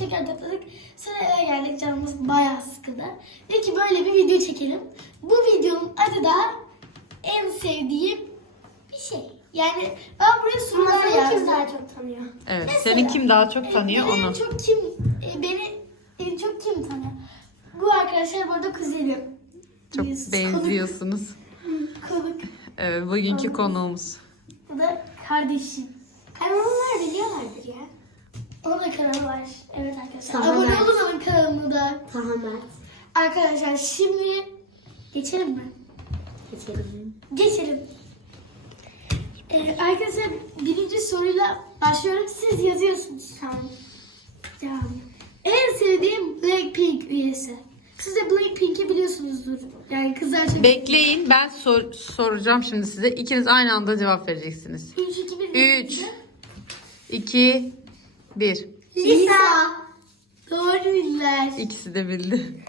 şeker topladık. Sonra eve geldik, canımız bayağı sıkıldı. Dedik ki böyle bir video çekelim. Bu videonun adı da en sevdiğim bir şey. Yani ben buraya sorular yazdım. Kim daha çok tanıyor? Evet. Mesela, Seni kim daha çok tanıyor beni onu. Beni en çok kim tanıyor? Bu arkadaşlar burada kuzenim. Çok Biz benziyorsunuz. Konuk. Evet, bugünkü konuğumuz. Bu da kardeşim. Kanallar biliyorlardır ya. Onun da kanalı var. Evet arkadaşlar. Tamam, Abone evet. olun onun kanalına da. Tamam Mert. Arkadaşlar şimdi geçelim mi? Geçelim. Geçelim. Arkadaşlar birinci soruyla başlıyorum. Siz yazıyorsunuz. Tamam. Tamam. En sevdiğim Blackpink üyesi. Siz de Blackpink'i biliyorsunuzdur. Yani kızlar çok... Bekleyin, ben soracağım şimdi size. İkiniz aynı anda cevap vereceksiniz. 3, 2, 1. 3, 2, 1. Lisa. Doğru bildiler. İkisi de bildi.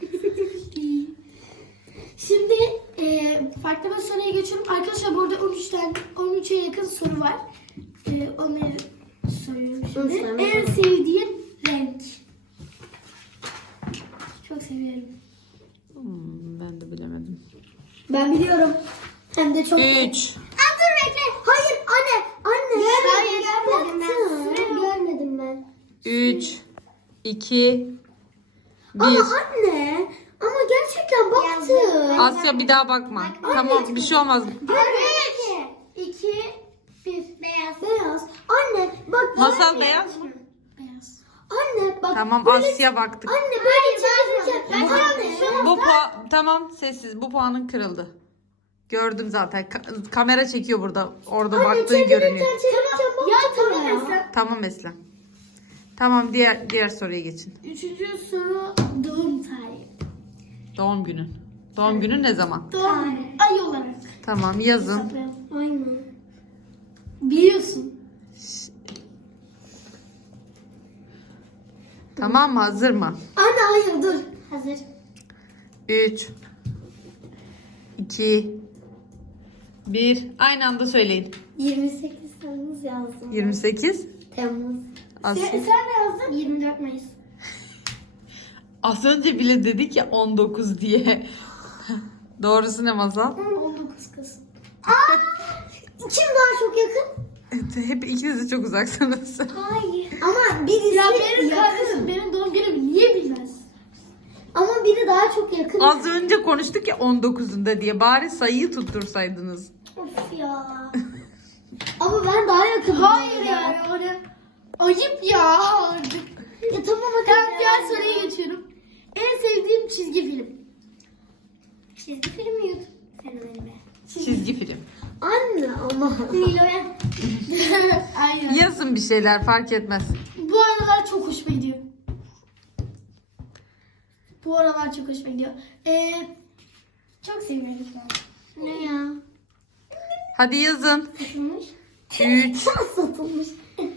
Şimdi farklı bir soruya geçiyorum. Arkadaşlar burada 13'e yakın soru var. Onları soruyorum şimdi. Tamam. En sevdiğim renk. Çok seviyorum. Ben de bilemedim. Ben biliyorum. Hem de çok... 3. Dur bekle. Hayır anne. Anne. Görmedim ben. Görmedim ben. 3, 2, 1. Ama anne. Ama gerçekten baktım. Asya bir daha bakma. Tamam, bir şey olmaz. 3, 2, 1. Beyaz. Beyaz. Anne bak. Masal böyle- beyaz mı? Beyaz. Anne bak. Tamam, böyle- Asya baktık. Anne böyle çevirirken. Anne. Tamam, sessiz. Bu puanın kırıldı. Gördüm zaten. Kamera çekiyor burada. Orada baktığın görünüyor. Çevirirken Ya baktım tamam ya. Esra. Tamam Eslem. Tamam, diğer soruya geçin. Üçüncü soru doğum tarihi. Doğum günün. Doğum günün ne zaman? Doğum ay olarak. Tamam, yazın. hesaplayalım. Aynen. Biliyorsun. Tamam mı? Hazır mı? Anne hayır dur. Hazır. 3 2 1. Aynı anda söyleyin. 28 Temmuz yazdım. 28 Temmuz. Asya. Sen ne yazdın? 24 Mayıs. Az önce bile dedik ya 19 diye. Doğrusu ne Masal? 19 Kasım. Kim daha çok yakın? Hep ikiniz de çok uzaksınız. Hayır. Ama birisi Ya benim yakın. kardeşim benim doğum günümü niye bilmez? Ama biri daha çok yakın. Az önce konuştuk ya 19'unda diye. Bari sayıyı tuttursaydınız. Of ya. Ama ben daha yakınım. Hayır yani öyle. Ayıp ya artık. Ya tamam hadi. Ben diğer soruya geçiyorum. En sevdiğim çizgi film. Çizgi film mi YouTube fenomeni mi? Çizgi film. Anne ama. Nilo'ya. Aynen. Yazın bir şeyler, fark etmez. Bu aralar çok hoşuma gidiyor. Bu aralar çok hoşuma gidiyor. Çok seviyorum ben. Ne ya? Hadi yazın. Hoşmuş. 3 Satılmış.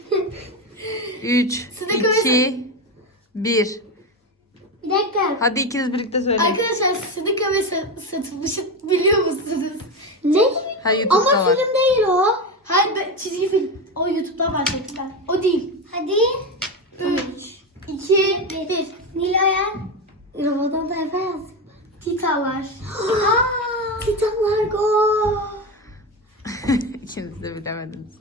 3 Sıdık ve 2 1. Bir dakika. Hadi ikiniz birlikte söyleyin. Arkadaşlar Sıdıka ve Satılmış'ı biliyor musunuz? Ne? Ha, YouTube'da Ama var. film değil o. Hayır çizgi film. O YouTube'dan bahsettim ben. O değil. Hadi. 3, 2, 1. Nilo'ya. Ramazan'da Efe yazdım. Titalar. Titanlar go. İkiniz de bilemediniz.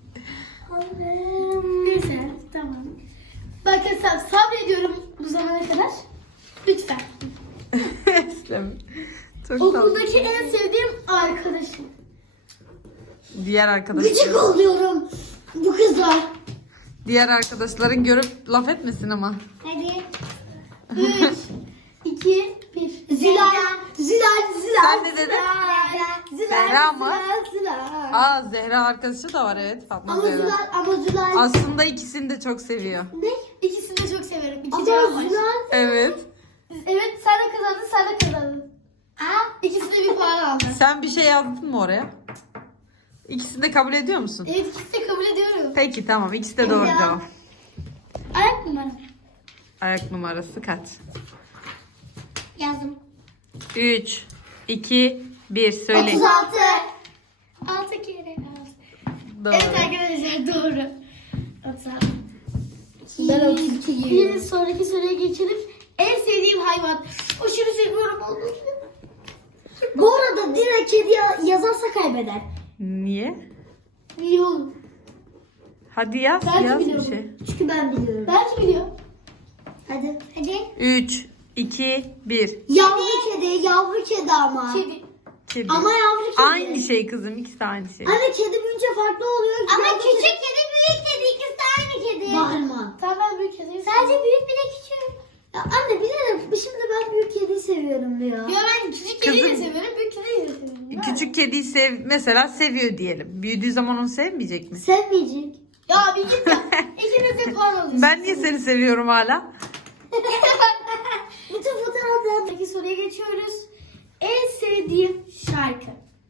Neyse tamam. Bakın sabrediyorum bu zamana kadar. Lütfen. Eslem. Çok tatlı. Okuldaki en sevdiğim arkadaşım. Diğer Gıcık arkadaşlar. oluyorum. Bu kızlar. Diğer arkadaşların görüp laf etmesin ama. Hadi. 3, 2, 1. Zülal. Sen ne dedin? Zehra mı? Zülal. Aa, Zehra arkadaşı da var, evet. Fatma Ama Zehra. Zülal. Aslında ikisini de çok seviyor. Ne? İkisini de çok severim. İki Ama cevap var. Zülal. Evet. Evet sen de kazandın sen de kazandın. İkisi de bir puan aldı. Sen bir şey yazdın mı oraya? İkisini de kabul ediyor musun? Evet ikisi de kabul ediyorum. Peki tamam, ikisi de doğru Ya. cevap. Ayak numaram. Ayak numarası kaç? Yazdım. 3 2 1 söyle. 36. 6 kere 6. Doğru. Evet arkadaşlar doğru. 36. Ben 32 Bir yiyorum. sonraki soruya geçelim. En sevdiğim hayvan. Aşırı seviyorum onu. Bu arada direkt kedi yazarsa kaybeder. Niye? İyi oğlum. Hadi yaz, Belki yaz bir biliyorum. şey. Çünkü ben biliyorum. Belki biliyor. Hadi. Hadi. 3, 2, 1. Yavru kedi ama. Kedi. Kedi. Ama yavru kedi. Aynı şey kızım, ikisi de aynı şey. Anne kedi büyünce farklı oluyor. Ama küçük kedi, büyük kedi ikisi de aynı kedi. Bağırma. Tamam ben büyük kediyi Sadece büyük bir de küçük. Ya anne bilirim. Şimdi ben büyük kediyi seviyorum diyor. Ya ben küçük kediyi de Kızım. seviyorum, büyük kediyi de seviyorum. Küçük kediyi mesela seviyor diyelim. Büyüdüğü zaman onu sevmeyecek mi? Sevmeyecek. Ya bir git ya. İkiniz de puan alıyorsunuz. Ben niye seni seviyorum hala? Bütün fotoğraflar. Peki soruya geçiyoruz. En sevdiğim şarkı.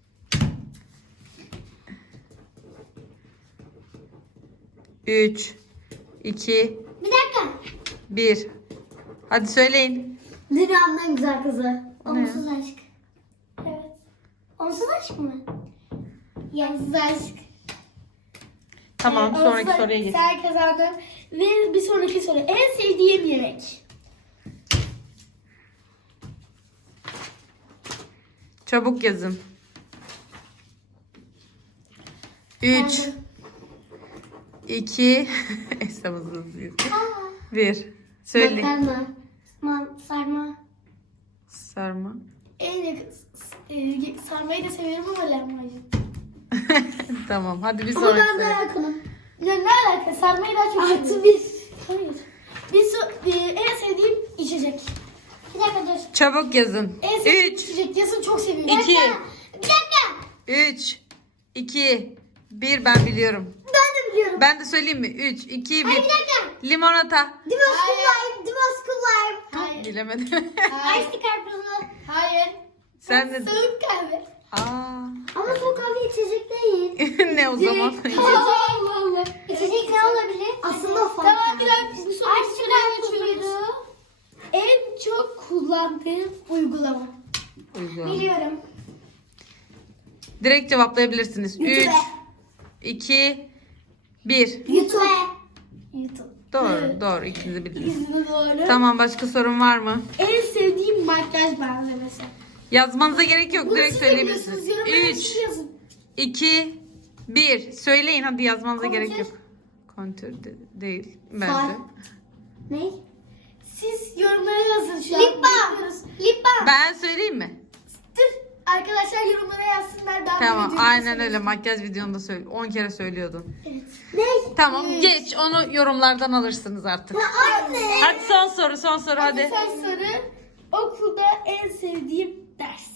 Üç, 2, Bir dakika. 1. Hadi söyleyin. Dünyanın en güzel kızı. O ne ya? Onsuz aşk. Evet. Onsuz aşk mı? Yalnız aşk. Tamam, Evet, sonraki Osman, soruya geç. Sen kazandın. Ve bir sonraki soru. En sevdiğim yemek. Çabuk yazın. 3, 2, hesabımız 1. Söyle. Makarna. Sarma. Sarma. En yakın. Sarmayı da seviyorum ama lahmacun. Tamam, hadi bir Ama sonraki ben daha soru. yakınım. Ya ne alaka? Sarmayı daha çok seviyorum. Artı bir. Hayır. En sevdiğim içecek. Bir dakika dur. Çabuk yazın. En sevdiğim 3, içecek. Yasın çok seviyorum. 2, Bir dakika. 3, 2, 1. Ben biliyorum. Ben de biliyorum. Ben de söyleyeyim mi? 3, 2, 1. Hayır bir dakika. Limonata. Dimaskullar. Hayır. Bilemedim. Hayır. Ice karpuzu. Hayır. Sen de... Soğuk kahve. Aa. Ama soğuk kahve içecek değil. Ne o zaman? Allah Allah. İçecek ne olabilir? Aslında farklı. Tamam bir dakika. Bu sonraki soruya geçiyoruz. En çok kullandığım uygulama. Uygulama. Biliyorum. Direkt cevaplayabilirsiniz. 3, 2, 1. YouTube. YouTube. Doğru. İkiniz de bildiniz. İkisi de doğru. Tamam, başka sorun var mı? En sevdiğim makyaj malzemesi. Yazmanıza gerek yok. Bunu Direkt siz de söyleyebilirsiniz. biliyorsunuz. Yorumlara 3, siz yazın. 2, 1. Söyleyin, hadi yazmanıza Kontür. gerek yok. Kontür değil bence. Far. Ne? Siz yorumlara yazın şu an. Lip balm. Bekliyoruz. Lip balm. Ben söyleyeyim mi? Dur. Arkadaşlar yorumlara yazsınlar. Ben Tamam, bu videoyu aynen söyleyeyim. öyle. Makyaj videonda 10 kere söylüyordun. Ne? Tamam, Evet. geç. Onu yorumlardan alırsınız artık. Anne. Hadi son soru hadi. Son soru. Okulda en sevdiğim ders.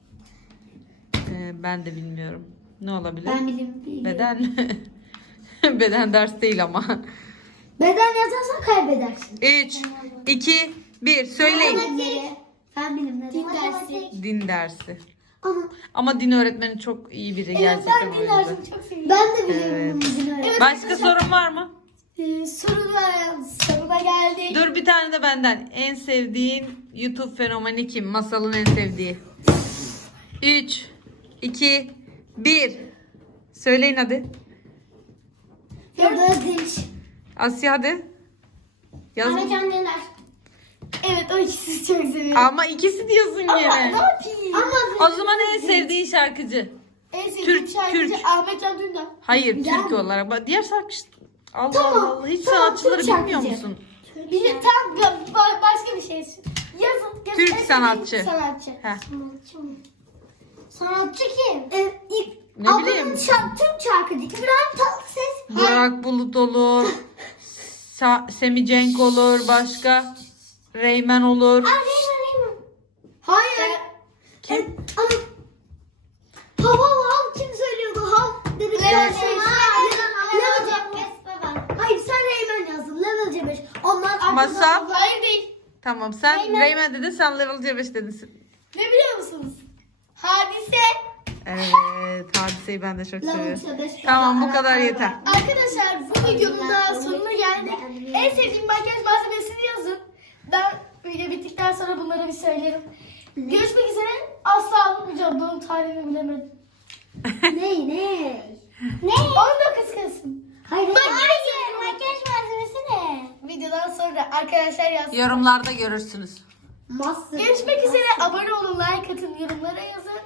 Ben de bilmiyorum. Ne olabilir? Ben biliyorum. Beden. Beden ders değil ama. Beden yazarsan kaybedersin. 3, 2, 1. Söyleyin. Ben bilimleri. Din dersi. Din dersi. Ama Ama din öğretmeni çok iyi biri Evet gerçekten ben o din yüzden. dersini çok seviyorum. ben de biliyorum Evet. din öğretmeni. Evet, Başka arkadaşlar, sorun var mı? Sonuna geldik. Dur, bir tane de benden. En sevdiğin YouTube fenomeni kim? Masalın en sevdiği. 3, 2, 1. Söyleyin hadi. Yıldız Dinç. Asya hadi. Yazın. Ahmetcan Dener. Evet o ikisini çok seviyorum. Ama ikisi diyorsun Ama yine. ne yapayım? Ama O zaman en sevdiğin şarkıcı. En sevdiğim Türk, şarkıcı Türk. Ahmet Can Dündar. Hayır, Yani. Türk olarak. Diğer şarkı... Allah Tamam, Allah. Hiç tamam, sanatçıları Türk bilmiyor şarkıcı. musun? Bir de tam başka bir şey. Yazın. Türk en sevdiğim sanatçı. Sanatçı. Heh. Sanatçı kim? Ne bileyim. Türk şarkıcı. İbrahim Tatlıses. Burak Bulut olur. Semi Cenk olur. Başka? Reymen olur. Reymen. Hayır. Kim? Ama Hav kim söylüyordu? Hav dedi. Hayır sen Reymen yazdın. Level C5. Onlar Masal. Hayır değil. Tamam, sen Reymen dedin, sen Level C5 dedin. Ne biliyor musunuz? Hadise. Evet, Hadise'yi ben de çok Level seviyorum. C5. Tamam, bu kadar yeter. Arkadaşlar bu videonun da sonuna geldik. En sevdiğim makyaj malzemesini yazın. Ben video bittikten sonra bunları bir söylerim. Görüşmek üzere. Asla unutmayacağım. Doğum tarihini bilemedim. Ne? 19 Kasım. Hayır. Makyaj malzemesi ne? Video yorumlarda arkadaşlar yazsın. Yorumlarda görürsünüz. Master. Görüşmek üzere. Abone olun, like atın, yorumlara yazın.